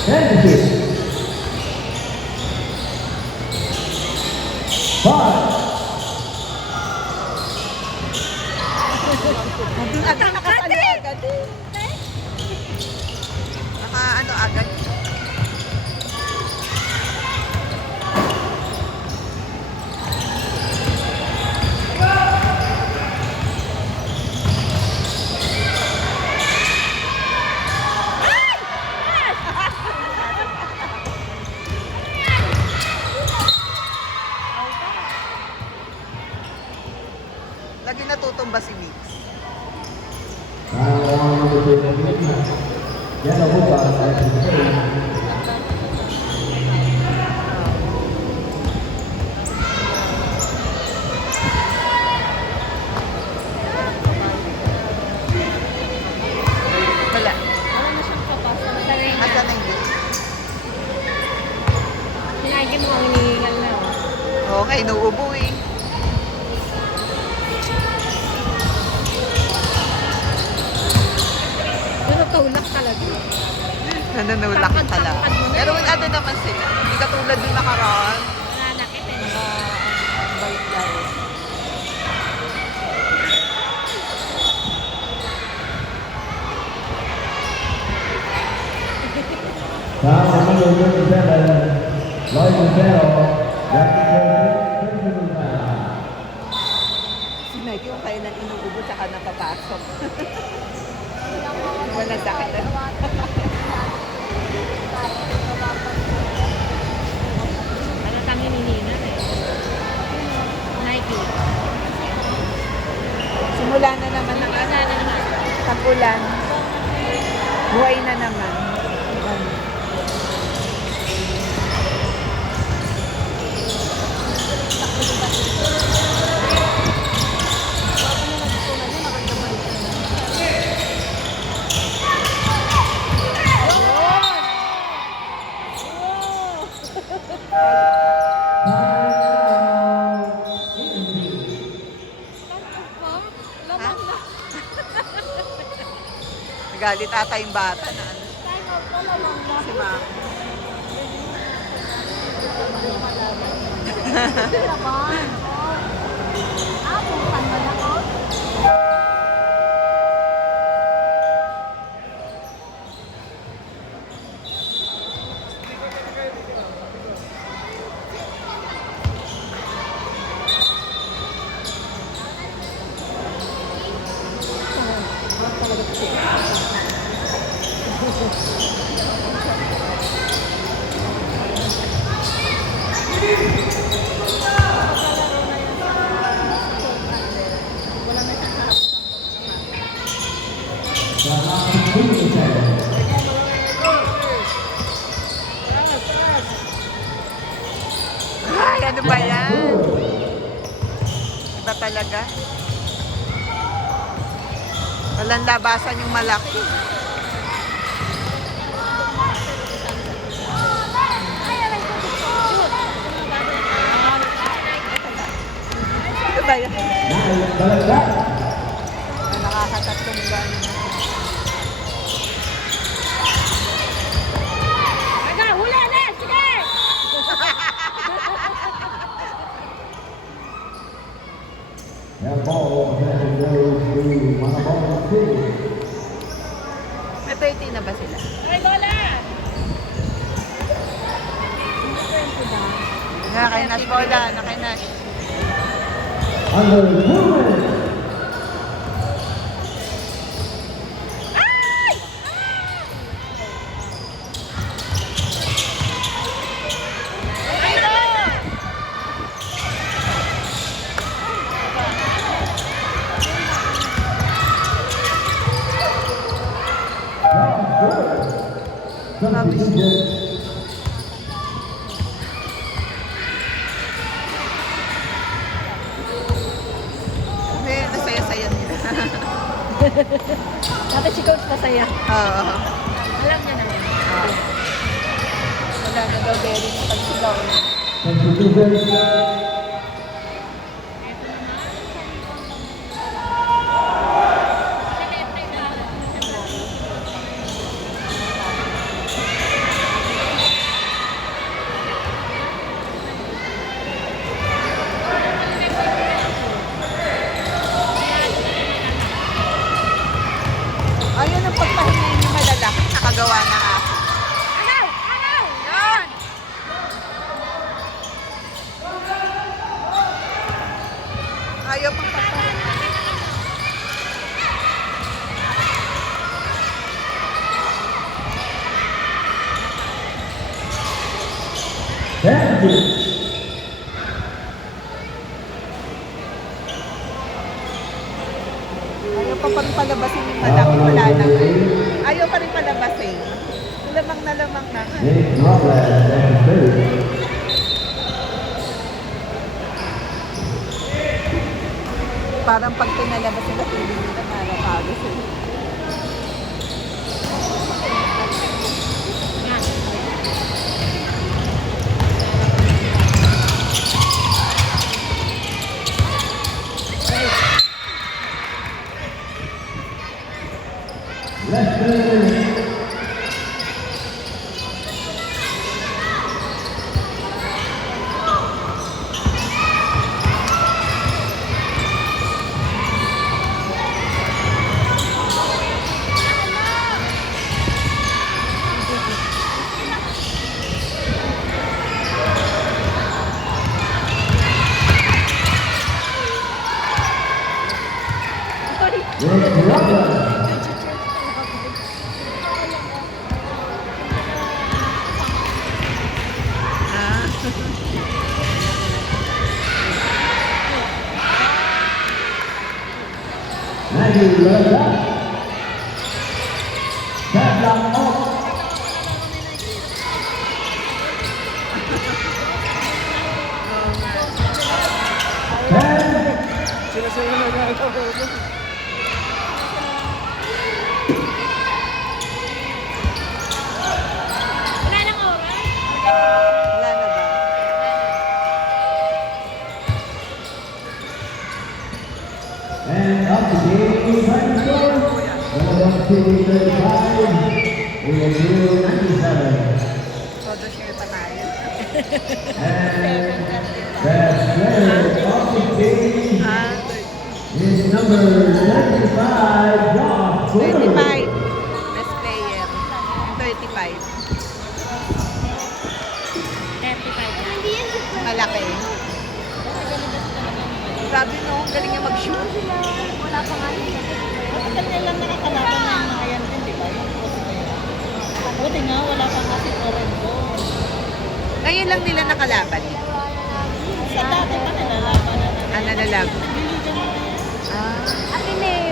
Thank you. 5. Agad nakasali agad eh. Ano agad. Lagi natutumba si Mix. Yan ako ba? Wala. Wala na siyang kapasa. Tagay na. Asa na hindi? Hinagin mo ang hinihingal na. Oo nga, inuubo eh. Pero taulak talaga. Nananulak talaga. Pero ano naman sila. Hindi katulad yung nakaraan. Nananakit eh. Balik lang. Sa number 37, Lloyd Lucero, Jackie Joseph, Si Mike yung kailan inuubo tsaka napapasok. Wala sakit. Ano kang hinihingal eh. Nike. Simula na naman ng tagulan. Buhay na naman. Nagalit ata yung bata na ano. Si Ma'am. Ay, ano ba yan? Iba talaga. Walang labasan yung malaki. Ano ba yan? Balagdag. Nakakatatlong gano'n. Aga, hula na! Sige! That ball has to go to Manabong City. May 30 na ba sila? Ay, bola! Nakakainas bola, nakainas. Under 2 minutes. Hindi, nasaya-saya nila. Dati si Coach masaya. Oo. Alam niya naman. Wala na daw very na pagsigaw. 10. Ayaw pa pa rin palabasin yung malaki. Wala na. Ayaw pa rin palabasin. Lamang na lamang na. Nick Robles at third. Parang pag pinalabas sila, feeling nila nakakalo sila. Lester. Nick Robles. Maggie Lola. Tap lang off. Wala nang oras. Wala na ba? And up to game final score. One City 35. We will do 97. Todo siya tayo. And the player of the game Ah, is number 95, Josh 25. Burrow. Best player. 35. 35 yan. Malaki. Grabe no, galing niya mag-shoot. Wala pa nga yun. Matagal na lang nakakalaban na yung mga yan din, di ba? Yung post na yun. Buti nga, wala pa nga si Torrento. Ngayon lang nila nakalaban. Sa dati pa nilalaban na natin. Ah, nalalaban. Nabiligan mo na yan. Ah, Ate Neo.